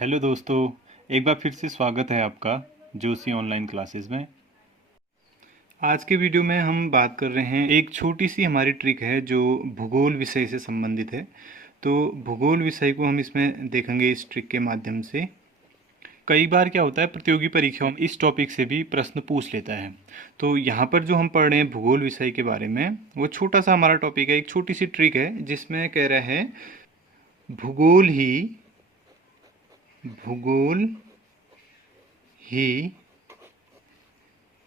Hello दोस्तों, एक बार फिर से स्वागत है आपका जोशी ऑनलाइन क्लासेस में। आज के वीडियो में हम बात कर रहे हैं, एक छोटी सी हमारी ट्रिक है जो भूगोल विषय से संबंधित है। तो भूगोल विषय को हम इसमें देखेंगे इस ट्रिक के माध्यम से। कई बार क्या होता है, प्रतियोगी परीक्षाओं में इस टॉपिक से भी प्रश्न पूछ लेता है। तो यहाँ पर जो हम पढ़ रहे हैं भूगोल विषय के बारे में, वो छोटा सा हमारा टॉपिक है, एक छोटी सी ट्रिक है जिसमें कह रहा है भूगोल ही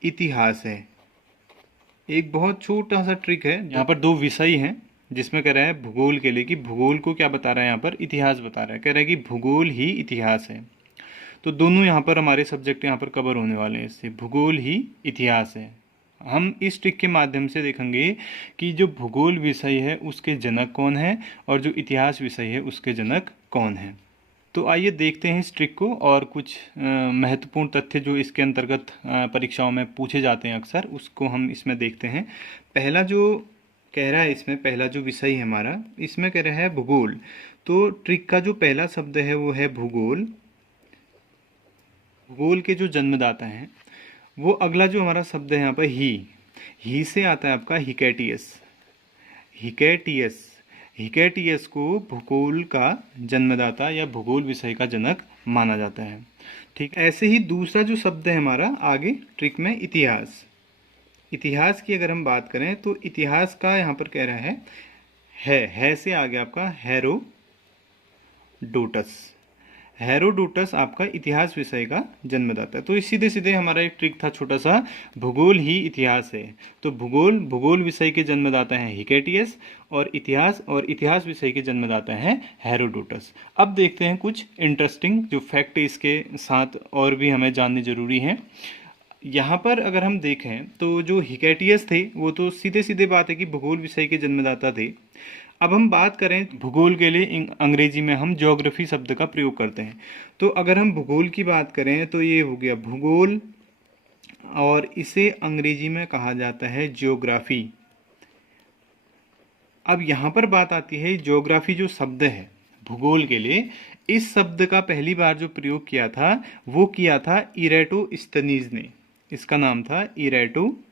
इतिहास है। एक बहुत छोटा सा ट्रिक है। यहाँ पर दो विषय हैं जिसमें कह रहा है भूगोल के लिए कि भूगोल को क्या बता रहा है, यहाँ पर इतिहास बता रहा है। कह रहा है कि भूगोल ही इतिहास है। तो दोनों यहाँ पर हमारे सब्जेक्ट यहाँ पर कवर होने वाले हैं इससे। भूगोल ही इतिहास है। हम इस ट्रिक के माध्यम से देखेंगे कि जो भूगोल विषय है उसके जनक कौन है और जो इतिहास विषय है उसके जनक कौन है। तो आइए देखते हैं इस ट्रिक को और कुछ महत्वपूर्ण तथ्य जो इसके अंतर्गत परीक्षाओं में पूछे जाते हैं अक्सर, उसको हम इसमें देखते हैं। पहला जो कह रहा है, इसमें पहला जो विषय है हमारा, इसमें कह रहा है भूगोल। तो ट्रिक का जो पहला शब्द है वो है भूगोल। भूगोल के जो जन्मदाता हैं वो अगला जो हमारा शब्द है यहाँ पर ही से आता है आपका हिकैटियस। हिकैटियस को भूगोल का जन्मदाता या भूगोल विषय का जनक माना जाता है। ठीक, ऐसे ही दूसरा जो शब्द है हमारा आगे ट्रिक में इतिहास की अगर हम बात करें तो इतिहास का यहाँ पर कह रहा है से आगे आपका हेरोडोटस आपका इतिहास विषय का जन्मदाता है। तो इस सीधे सीधे हमारा एक ट्रिक था छोटा सा, भूगोल ही इतिहास है। तो भूगोल विषय के जन्मदाता हैं हिकैटियस और इतिहास विषय के जन्मदाता हैं हेरोडोटस। अब देखते हैं कुछ इंटरेस्टिंग जो फैक्ट इसके साथ और भी हमें जानने जरूरी हैं। यहाँ पर अगर हम देखें तो जो हिकैटियस थे वो तो सीधे सीधे बात है कि भूगोल विषय के जन्मदाता थे। अब हम बात करें भूगोल के लिए, अंग्रेजी में हम ज्योग्राफी शब्द का प्रयोग करते हैं। तो अगर हम भूगोल की बात करें तो ये हो गया भूगोल और इसे अंग्रेजी में कहा जाता है ज्योग्राफी। अब यहाँ पर बात आती है ज्योग्राफी जो शब्द है भूगोल के लिए, इस शब्द का पहली बार जो प्रयोग किया था वो किया था इरेटोस्थनीज ने। इसका नाम था इरेटोस्थनीज।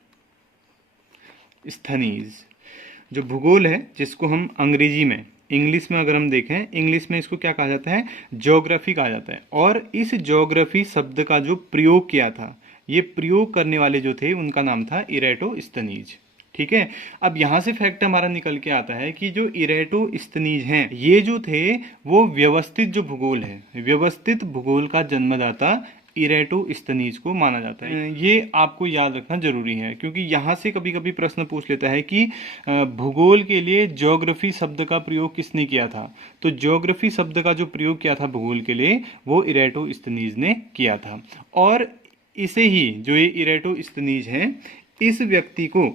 जो भूगोल है जिसको हम अंग्रेजी में, इंग्लिश में अगर हम देखें, इंग्लिश में इसको क्या कहा जाता है, ज्योग्राफी कहा जाता है। और इस ज्योग्राफी शब्द का जो प्रयोग किया था, ये प्रयोग करने वाले जो थे उनका नाम था इरेटोस्थनीज। ठीक है, अब यहाँ से फैक्ट हमारा निकल के आता है कि जो इरेटोस्थनीज हैं ये जो थे वो व्यवस्थित जो भूगोल है, व्यवस्थित भूगोल का जन्मदाता इरेटोस्थनीज को माना जाता है। ये आपको याद रखना जरूरी है क्योंकि यहाँ से कभी कभी प्रश्न पूछ लेता है कि भूगोल के लिए ज्योग्राफी शब्द का प्रयोग किसने किया था। तो ज्योग्राफी शब्द का जो प्रयोग किया था भूगोल के लिए वो इरेटोस्थनीज ने किया था। और इसे ही जो ये इरेटोस्थनीज है, इस व्यक्ति को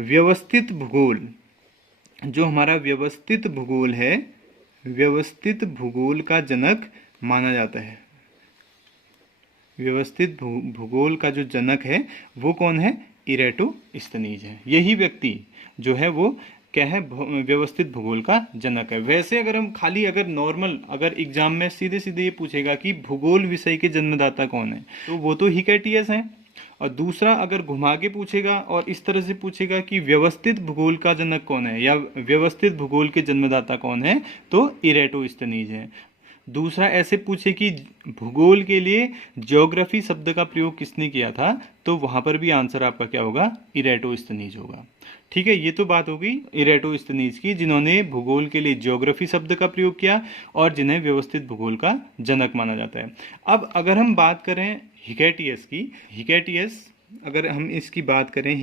व्यवस्थित भूगोल, जो हमारा व्यवस्थित भूगोल है, व्यवस्थित भूगोल का जनक माना जाता है। व्यवस्थित भूगोल का जो जनक है वो कौन है, इरेटोस्थनीज है। यही व्यक्ति जो है वो क्या है, व्यवस्थित भूगोल का जनक है। वैसे अगर हम खाली अगर नॉर्मल अगर एग्जाम में सीधे सीधे ये पूछेगा कि भूगोल विषय के जन्मदाता कौन है तो वो तो हिकैटियस है। और दूसरा अगर घुमा के पूछेगा और इस तरह से पूछेगा कि व्यवस्थित भूगोल का जनक कौन है या व्यवस्थित भूगोल के जन्मदाता कौन है तो इरेटोस्थनीज है। दूसरा ऐसे पूछे कि भूगोल के लिए ज्योग्राफी शब्द का प्रयोग किसने किया था तो वहां पर भी आंसर आपका क्या होगा, इरेटोस्थनीज होगा। ठीक है, ये तो बात होगी इरेटोस्थनीज की जिन्होंने भूगोल के लिए ज्योग्राफी शब्द का प्रयोग किया और जिन्हें व्यवस्थित भूगोल का जनक माना जाता है। अब अगर हम बात करें हिकैटियस की, अगर हम इसकी बात करें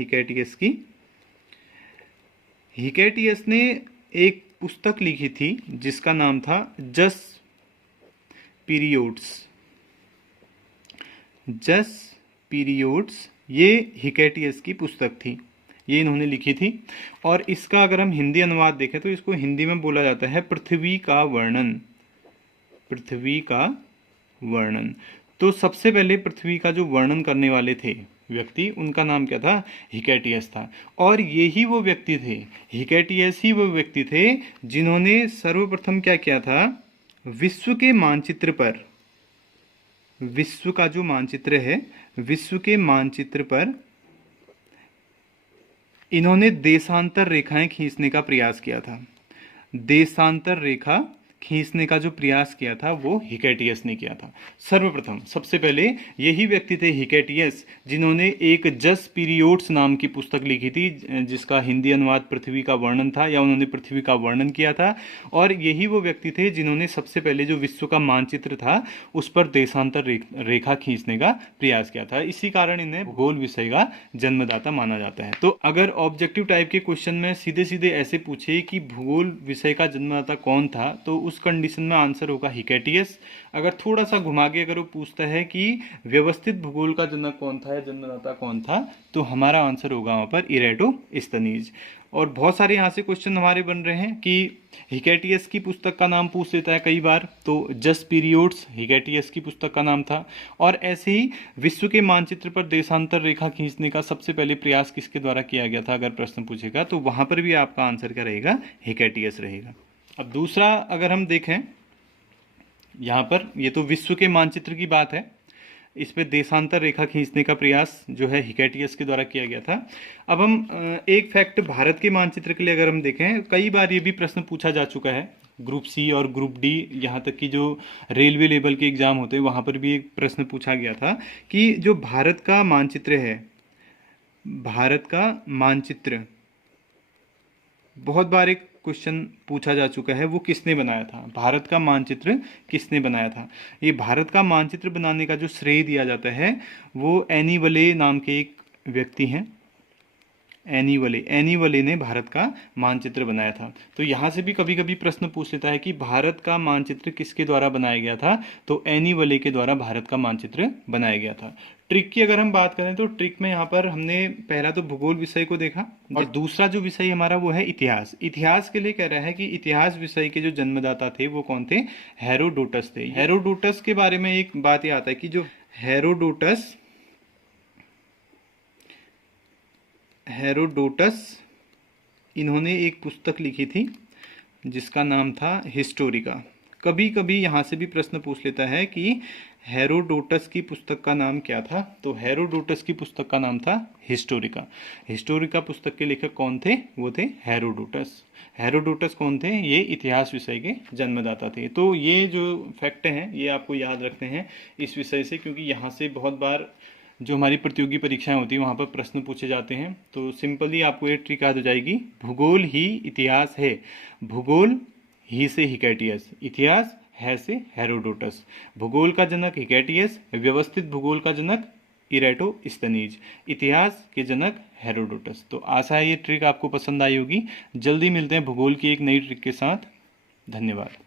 हिकैटियस ने एक पुस्तक लिखी थी जिसका नाम था जस पीरियोड्स। ये हिकैटियस की पुस्तक थी, ये इन्होंने लिखी थी। और इसका अगर हम हिंदी अनुवाद देखें तो इसको हिंदी में बोला जाता है पृथ्वी का वर्णन। तो सबसे पहले पृथ्वी का जो वर्णन करने वाले थे व्यक्ति, उनका नाम क्या था, हिकैटियस था। और यही वो व्यक्ति थे, हिकैटियस ही वो व्यक्ति थे जिन्होंने सर्वप्रथम क्या किया था, विश्व के मानचित्र पर विश्व का जो मानचित्र है, विश्व के मानचित्र पर इन्होंने देशांतर रेखाएं खींचने का प्रयास किया था। देशांतर रेखा खींचने का जो प्रयास किया था वो हिकैटियस ने किया था। सर्वप्रथम सबसे पहले यही व्यक्ति थे हिकैटियस, जिन्होंने एक जस पीरियोड्स नाम की पुस्तक लिखी थी, जिसका हिंदी अनुवाद पृथ्वी का वर्णन था, या उन्होंने पृथ्वी का वर्णन किया था। और यही वो व्यक्ति थे जिन्होंने सबसे पहले जो विश्व का मानचित्र था उस पर देशांतर रेखा खींचने का प्रयास किया था। इसी कारण इन्हें भूगोल विषय का जन्मदाता माना जाता है। तो अगर ऑब्जेक्टिव टाइप के क्वेश्चन में सीधे सीधे ऐसे पूछे कि भूगोल विषय का जन्मदाता कौन था, तो उस कंडीशन में आंसर होगा हिकैटियस। अगर थोड़ा सा घुमा के अगर वो पूछता है कि व्यवस्थित भूगोल का जनक कौन था या जन्मदाता कौन था, तो हमारा आंसर होगा वहां पर इरेटोस्थनीज। और बहुत सारे यहाँ से क्वेश्चन हमारे बन रहे हैं कि हिकैटियस की पुस्तक का नाम पूछ लेता है कई बार, तो जस्ट पीरियोड्स हिकैटियस की पुस्तक का नाम था। और ऐसे ही विश्व के मानचित्र पर देशांतर रेखा खींचने का सबसे पहले प्रयास किसके द्वारा किया गया था, अगर प्रश्न पूछेगा तो वहां पर भी आपका आंसर क्या रहेगा, हिकैटियस रहेगा। अब दूसरा अगर हम देखें, यहाँ पर ये तो विश्व के मानचित्र की बात है, इस पे देशांतर रेखा खींचने का प्रयास जो है हिकैटियस के द्वारा किया गया था। अब हम एक फैक्ट भारत के मानचित्र के लिए अगर हम देखें, कई बार ये भी प्रश्न पूछा जा चुका है, ग्रुप सी और ग्रुप डी, यहाँ तक कि जो रेलवे लेवल के एग्जाम होते हैं वहाँ पर भी एक प्रश्न पूछा गया था कि जो भारत का मानचित्र है, भारत का मानचित्र बहुत बार एक क्वेश्चन पूछा जा चुका है, वो किसने बनाया था, भारत का मानचित्र किसने बनाया था। ये भारत का मानचित्र बनाने का जो श्रेय दिया जाता है वो एनी वले नाम के एक व्यक्ति हैं। एनी वले ने भारत का मानचित्र बनाया था। तो यहाँ से भी कभी कभी प्रश्न पूछ लेता है कि भारत का मानचित्र किसके द्वारा बनाया गया था, तो एनी वले के द्वारा भारत का मानचित्र बनाया गया था। ट्रिक की अगर हम बात करें तो ट्रिक में यहाँ पर हमने पहला तो भूगोल विषय को देखा, और दूसरा जो विषय हमारा वो है इतिहास। इतिहास के लिए कह रहा है कि इतिहास विषय के जो जन्मदाता थे वो कौन थे, हेरोडोटस थे। हेरोडोटस के बारे में एक बात ये आता है कि जो हेरोडोटस इन्होंने एक पुस्तक लिखी थी जिसका नाम था हिस्टोरिका। कभी कभी यहाँ से भी प्रश्न पूछ लेता है कि हेरोडोटस की पुस्तक का नाम क्या था, तो हेरोडोटस की पुस्तक का नाम था हिस्टोरिका। हिस्टोरिका पुस्तक के लेखक कौन थे, वो थे हेरोडोटस। हेरोडोटस कौन थे, ये इतिहास विषय के जन्मदाता थे। तो ये जो फैक्ट हैं ये आपको याद रखने हैं इस विषय से, क्योंकि यहाँ से बहुत बार जो हमारी प्रतियोगी परीक्षाएं होती है वहाँ पर प्रश्न पूछे जाते हैं। तो सिंपली आपको ये ट्रिक याद हो जाएगी, भूगोल ही इतिहास है, भूगोल ही से हिकैटियस, इतिहास है से हेरोडोटस। भूगोल का जनक हिकैटियस, व्यवस्थित भूगोल का जनक इरेटोस्थनीज, इतिहास के जनक हेरोडोटस। तो आशा है ये ट्रिक आपको पसंद आई होगी। जल्दी मिलते हैं भूगोल की एक नई ट्रिक के साथ। धन्यवाद।